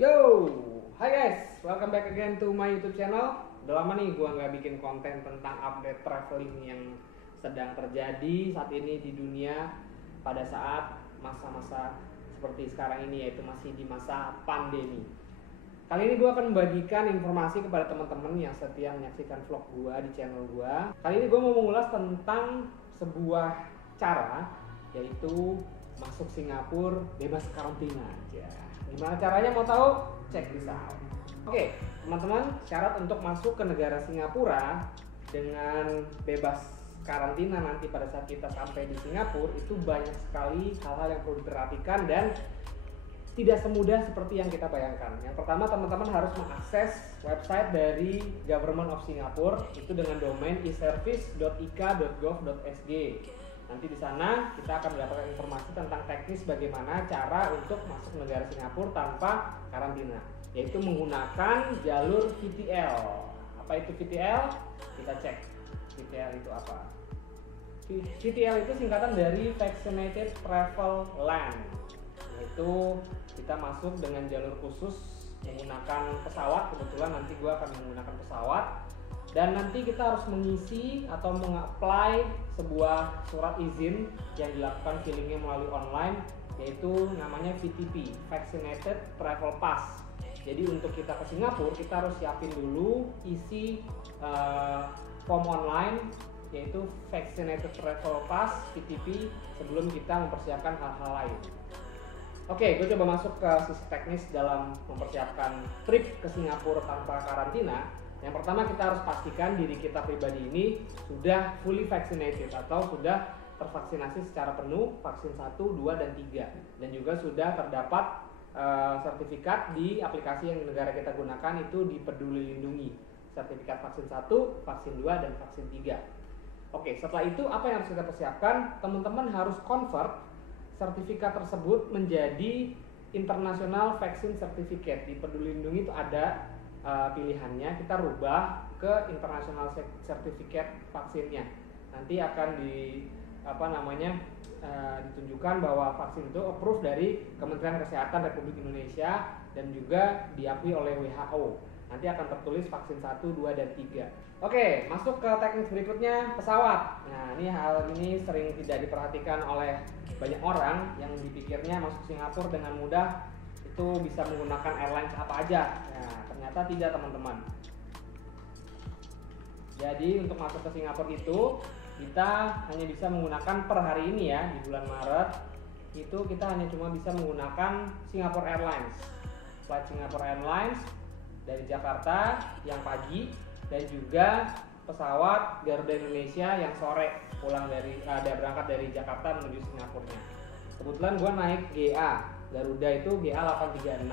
Yo, hai guys, welcome back again to my YouTube channel. Udah lama nih gua nggak bikin konten tentang update traveling yang sedang terjadi saat ini di dunia pada saat masa-masa seperti sekarang ini, yaitu masih di masa pandemi. Kali ini gua akan membagikan informasi kepada teman-teman yang setia menyaksikan vlog gua di channel gua. Kali ini gua mau mengulas tentang sebuah cara, yaitu masuk Singapura bebas karantina aja. Gimana caranya, mau tahu? Check this out. Oke, teman-teman, syarat untuk masuk ke negara Singapura dengan bebas karantina nanti pada saat kita sampai di Singapura itu banyak sekali hal-hal yang perlu diperhatikan dan tidak semudah seperti yang kita bayangkan. Yang pertama, teman-teman harus mengakses website dari Government of Singapore itu dengan domain eservice.ik.gov.sg. Nanti di sana kita akan mendapatkan informasi tentang teknis bagaimana cara untuk masuk negara Singapura tanpa karantina, yaitu menggunakan jalur VTL. Apa itu VTL? Kita cek VTL itu apa. VTL itu singkatan dari Vaccinated Travel Lane, yaitu kita masuk dengan jalur khusus menggunakan pesawat. Kebetulan nanti gue akan menggunakan pesawat. Dan nanti kita harus mengisi atau mengapply sebuah surat izin yang dilakukan fillingnya melalui online, yaitu namanya VTP, Vaccinated Travel Pass. Jadi untuk kita ke Singapura kita harus siapin dulu isi form online, yaitu Vaccinated Travel Pass VTP, sebelum kita mempersiapkan hal-hal lain. Oke, gue coba masuk ke sisi teknis dalam mempersiapkan trip ke Singapura tanpa karantina. Yang pertama, kita harus pastikan diri kita pribadi ini sudah fully vaccinated atau sudah tervaksinasi secara penuh, vaksin 1, 2, dan 3. Dan juga sudah terdapat sertifikat di aplikasi yang negara kita gunakan, itu di Peduli Lindungi. Sertifikat vaksin 1, vaksin 2, dan vaksin 3. Oke, setelah itu apa yang harus kita persiapkan? Teman-teman harus convert sertifikat tersebut menjadi International Vaccine Certificate. Di Peduli Lindungi itu ada pilihannya, kita rubah ke International Certificate vaksinnya. Nanti akan ditunjukkan bahwa vaksin itu approve dari Kementerian Kesehatan Republik Indonesia dan juga diakui oleh WHO. Nanti akan tertulis vaksin 1, 2, dan 3. Oke, masuk ke teknis berikutnya, pesawat. Nah, hal ini sering tidak diperhatikan oleh banyak orang yang dipikirnya masuk Singapura dengan mudah itu bisa menggunakan airlines apa aja. Nah, ternyata tidak, teman-teman. Jadi untuk masuk ke Singapura itu kita hanya bisa menggunakan per hari ini ya, di bulan Maret itu kita hanya cuma bisa menggunakan Singapore Airlines. Flight Singapore Airlines dari Jakarta yang pagi, dan juga pesawat Garuda Indonesia yang sore berangkat dari Jakarta menuju Singapurnya. Kebetulan gue naik GA Garuda itu GA 836,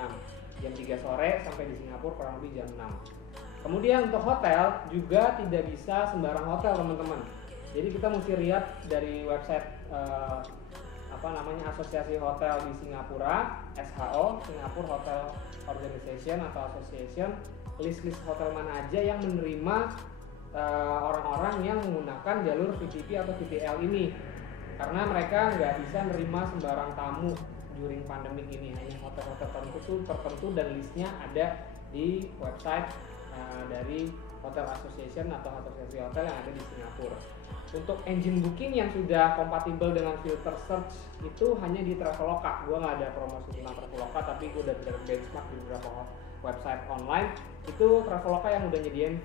jam 3 sore sampai di Singapura kurang lebih jam 6. Kemudian untuk hotel juga tidak bisa sembarang hotel, teman-teman. Jadi kita mesti lihat dari website Asosiasi Hotel di Singapura, SHO, Singapore Hotel Organization atau Association, list-list hotel mana aja yang menerima orang-orang yang menggunakan jalur VTP atau VTL ini. Karena mereka nggak bisa menerima sembarang tamu during pandemic ini, hanya hotel-hotel tertentu dan listnya ada di website dari Hotel Association atau Asosiasi Hotel yang ada di Singapura. Untuk engine booking yang sudah kompatibel dengan filter search itu hanya di Traveloka. Gue nggak ada promosi tentang Traveloka, tapi gue udah benchmark di beberapa website online. Itu Traveloka yang udah nyediain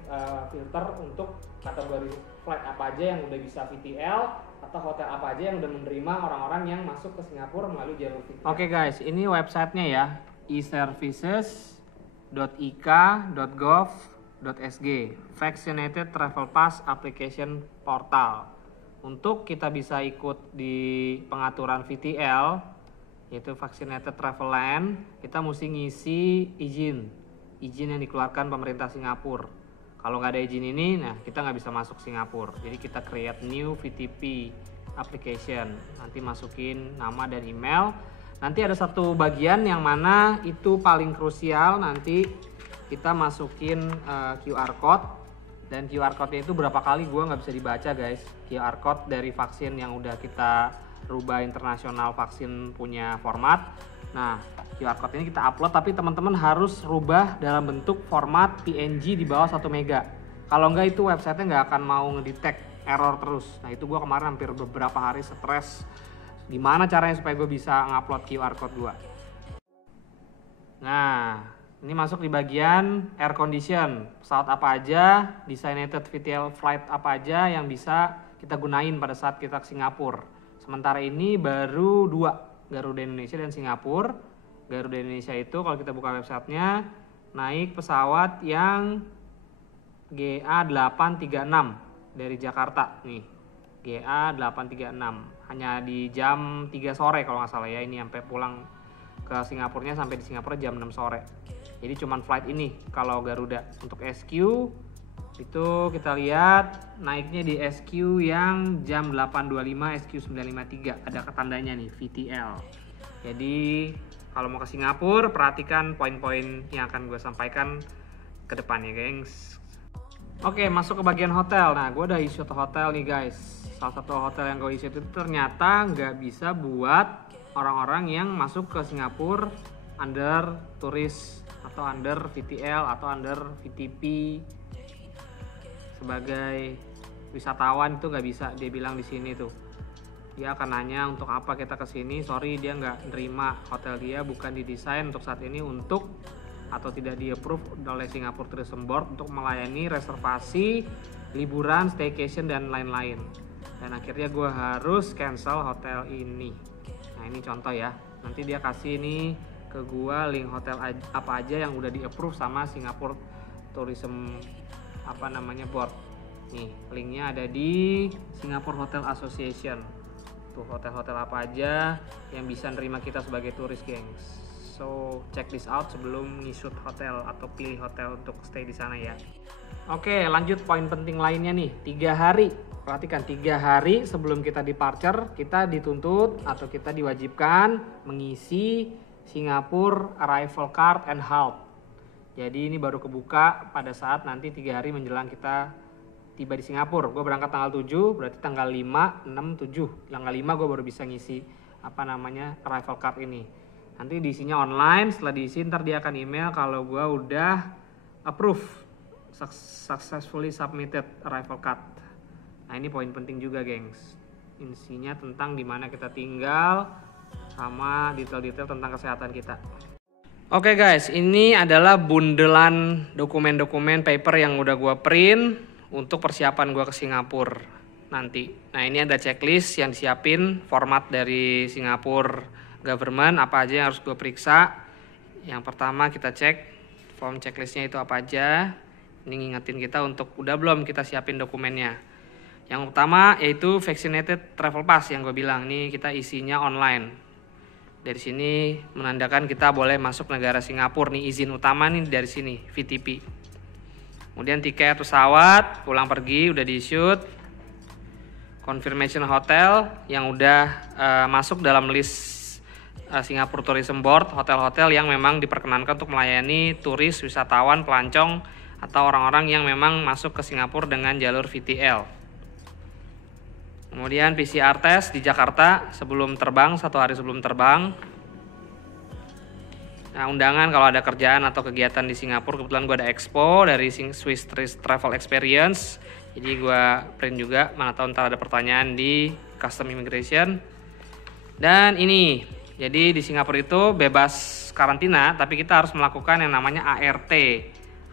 filter untuk kategori flight apa aja yang udah bisa VTL, atau hotel apa aja yang udah menerima orang-orang yang masuk ke Singapura melalui jalur VTL. Oke guys, ini websitenya ya, eservices.ik.gov.sg, Vaccinated Travel Pass Application Portal. Untuk kita bisa ikut di pengaturan VTL, yaitu Vaccinated Travel Lane, kita mesti ngisi izin yang dikeluarkan pemerintah Singapura. Kalau nggak ada izin ini, nah kita nggak bisa masuk Singapura. Jadi kita create new VTP application, nanti masukin nama dan email. Nanti ada satu bagian yang mana itu paling krusial, nanti kita masukin QR code, dan QR code-nya itu berapa kali gue nggak bisa dibaca guys. QR code dari vaksin yang udah kita rubah internasional vaksin punya format, Nah, QR code ini kita upload, tapi teman-teman harus rubah dalam bentuk format PNG di bawah 1 mega. Kalau enggak itu websitenya nggak akan mau ngedetect error terus. Nah itu gue kemarin hampir beberapa hari stres. Gimana caranya supaya gue bisa ngupload QR code gue. Nah, ini masuk di bagian air condition. Pesawat apa aja, designated VTL flight apa aja yang bisa kita gunain pada saat kita ke Singapura. Sementara ini baru 2, Garuda Indonesia dan Singapura. Garuda Indonesia itu kalau kita buka websitenya, naik pesawat yang GA836 dari Jakarta nih. GA836 hanya di jam 3 sore kalau nggak salah ya. Ini sampai pulang ke Singapurnya sampai di Singapura jam 6 sore. Jadi cuman flight ini kalau Garuda. Untuk SQ itu kita lihat naiknya di SQ yang jam 8.25 SQ953. Ada tandanya nih VTL. Jadi kalau mau ke Singapura perhatikan poin-poin yang akan gue sampaikan ke depannya, gengs. Oke, masuk ke bagian hotel. Nah, gue udah isi hotel nih guys. Salah satu hotel yang gue isi itu ternyata nggak bisa buat orang-orang yang masuk ke Singapura under turis atau under VTL atau under VTP sebagai wisatawan. Itu nggak bisa, dia bilang di sini tuh. Dia akan nanya untuk apa kita ke sini. Sorry, dia nggak nerima, hotel dia bukan didesain untuk saat ini untuk atau tidak di-approve oleh Singapore Tourism Board untuk melayani reservasi, liburan, staycation, dan lain-lain. Dan akhirnya gue harus cancel hotel ini. Nah ini contoh ya, nanti dia kasih nih ke gue link hotel apa aja yang udah di-approve sama Singapore Tourism Board. Nih linknya ada di Singapore Hotel Association. Tuh hotel-hotel apa aja yang bisa nerima kita sebagai turis, gengs. So check this out sebelum ngisut hotel atau pilih hotel untuk stay di sana ya. Oke, lanjut poin penting lainnya nih. 3 hari. Perhatikan, 3 hari sebelum kita departure, kita dituntut atau kita diwajibkan mengisi Singapore Arrival Card and HALT. Jadi ini baru kebuka pada saat nanti 3 hari menjelang kita tiba di Singapura. Gue berangkat tanggal 7, berarti tanggal 5, 6, 7. Tanggal 5 gue baru bisa ngisi Arrival Card ini. Nanti diisinya online, setelah diisi ntar dia akan email kalau gue udah approve, successfully submitted arrival card. Nah ini poin penting juga, gengs. Isinya tentang dimana kita tinggal sama detail-detail tentang kesehatan kita. Oke guys, ini adalah bundelan dokumen-dokumen paper yang udah gue print untuk persiapan gue ke Singapura nanti. Nah ini ada checklist yang disiapin, format dari Singapura government, apa aja yang harus gue periksa. Yang pertama kita cek form checklistnya itu apa aja. Ini ngingetin kita untuk udah belum kita siapin dokumennya. Yang utama yaitu vaccinated travel pass yang gue bilang. Ini kita isinya online. Dari sini menandakan kita boleh masuk negara Singapura. Nih izin utama nih dari sini, VTP. Kemudian tiket pesawat, pulang pergi udah di-shoot. Confirmation hotel yang udah masuk dalam list Singapore Tourism Board, hotel-hotel yang memang diperkenankan untuk melayani turis, wisatawan, pelancong, atau orang-orang yang memang masuk ke Singapura dengan jalur VTL. Kemudian PCR test di Jakarta sebelum terbang, 1 hari sebelum terbang. Nah, undangan kalau ada kerjaan atau kegiatan di Singapura, kebetulan gue ada expo dari Swiss Travel Experience. Jadi gue print juga, mana tahu ntar ada pertanyaan di Custom Immigration. Dan ini, jadi di Singapura itu bebas karantina, tapi kita harus melakukan yang namanya ART.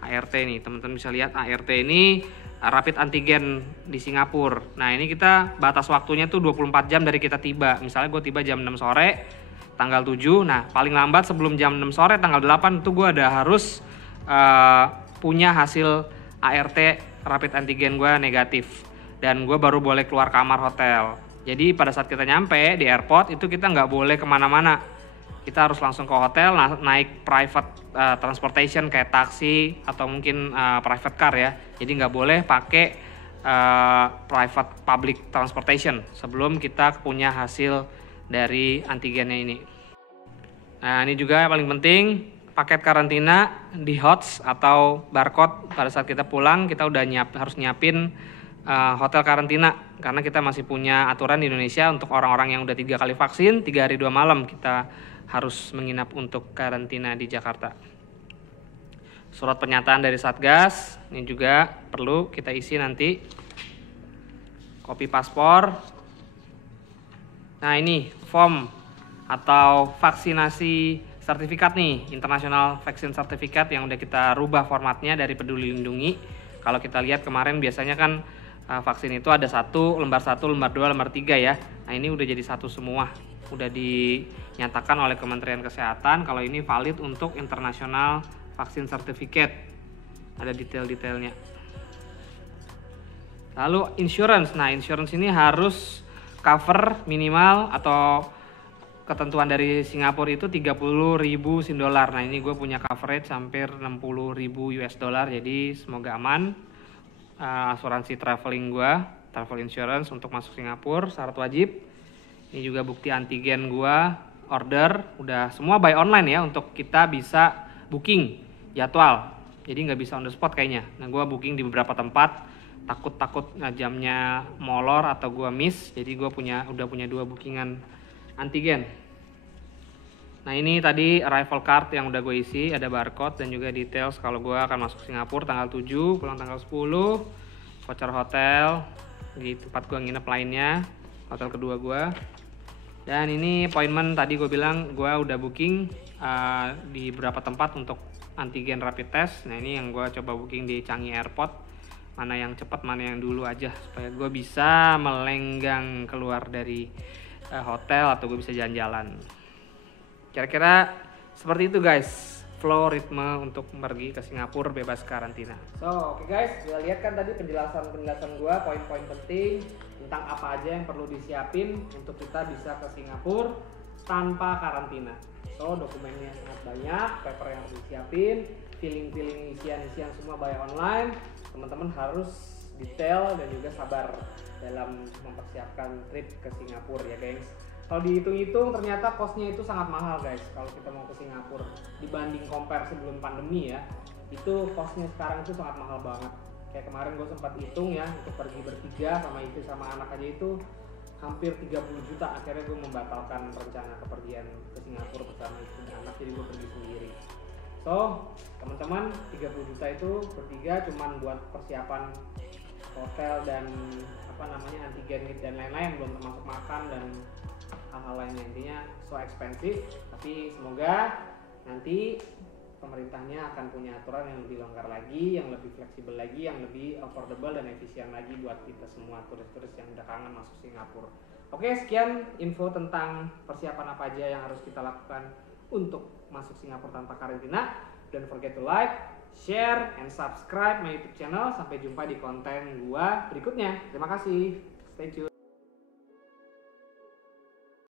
ART nih, teman-teman bisa lihat ART ini rapid antigen di Singapura. Nah ini kita batas waktunya tuh 24 jam dari kita tiba. Misalnya gue tiba jam 6 sore, tanggal 7. Nah paling lambat sebelum jam 6 sore, tanggal 8 itu gue ada harus punya hasil ART rapid antigen gue negatif. Dan gue baru boleh keluar kamar hotel. Jadi pada saat kita nyampe di airport itu kita nggak boleh kemana-mana. Kita harus langsung ke hotel, naik private transportation kayak taksi atau mungkin private car ya. Jadi nggak boleh pakai private public transportation sebelum kita punya hasil dari antigennya ini. Nah ini juga yang paling penting, paket karantina di HOTS atau barcode pada saat kita pulang kita udah harus nyiapin hotel karantina karena kita masih punya aturan di Indonesia untuk orang-orang yang udah 3 kali vaksin 3 hari 2 malam kita harus menginap untuk karantina di Jakarta. Surat pernyataan dari Satgas ini juga perlu kita isi nanti. Kopi paspor. Nah, ini form atau vaksinasi sertifikat nih, International Vaccine Certificate yang udah kita rubah formatnya dari Peduli Lindungi. Kalau kita lihat kemarin biasanya kan vaksin itu ada lembar 1, lembar 2, lembar 3 ya. Nah, ini udah jadi satu semua. Udah dinyatakan oleh Kementerian Kesehatan kalau ini valid untuk International Vaccine Certificate. Ada detail-detailnya. Lalu insurance. Nah, insurance ini harus cover minimal atau ketentuan dari Singapura itu 30.000 SGD. Nah, ini gue punya coverage hampir 60.000 USD. Jadi semoga aman. Asuransi traveling gue, travel insurance untuk masuk Singapura syarat wajib. Ini juga bukti antigen gue, order, udah semua by online ya untuk kita bisa booking jadwal. Jadi nggak bisa on the spot kayaknya. Nah, gue booking di beberapa tempat, takut jamnya molor atau gue miss. Jadi gue udah punya 2 bookingan antigen. Nah, ini tadi arrival card yang udah gue isi, ada barcode dan juga details kalau gue akan masuk Singapura tanggal 7, pulang tanggal 10, voucher hotel di tempat gue nginep lainnya, hotel kedua gue. Dan ini appointment tadi gue bilang gue udah booking di beberapa tempat untuk antigen rapid test. Nah, ini yang gue coba booking di Changi Airport. Mana yang cepat, mana yang dulu aja supaya gue bisa melenggang keluar dari hotel atau gue bisa jalan-jalan. Kira-kira seperti itu guys, flow ritme untuk pergi ke Singapura bebas karantina. Oke guys, gue lihat kan tadi penjelasan gue, poin-poin penting tentang apa aja yang perlu disiapin untuk kita bisa ke Singapura tanpa karantina. Dokumennya sangat banyak, paper yang harus disiapin, feeling isian semua by online. Teman-teman harus detail dan juga sabar dalam mempersiapkan trip ke Singapura ya guys. Kalau dihitung-hitung ternyata costnya itu sangat mahal guys kalau kita mau ke Singapura dibanding compare sebelum pandemi ya. Itu costnya sekarang itu sangat mahal banget. Kayak kemarin gue sempat hitung ya, untuk pergi bertiga sama istri sama anak aja itu hampir 30 juta. Akhirnya gue membatalkan rencana kepergian ke Singapura bersama istri dan anak, jadi gue pergi sendiri. Teman-teman, 30 juta itu bertiga cuman buat persiapan hotel dan antigen dan lain-lain, belum termasuk makan dan hal-hal lainnya. Intinya so expensive, tapi semoga nanti pemerintahnya akan punya aturan yang lebih longgar lagi, yang lebih fleksibel lagi, yang lebih affordable dan efisien lagi buat kita semua turis-turis yang udah kangen masuk Singapura. Oke, sekian info tentang persiapan apa aja yang harus kita lakukan untuk masuk Singapura tanpa karantina. Don't forget to like, share, and subscribe my YouTube channel. Sampai jumpa di konten gua berikutnya. Terima kasih. Stay tuned.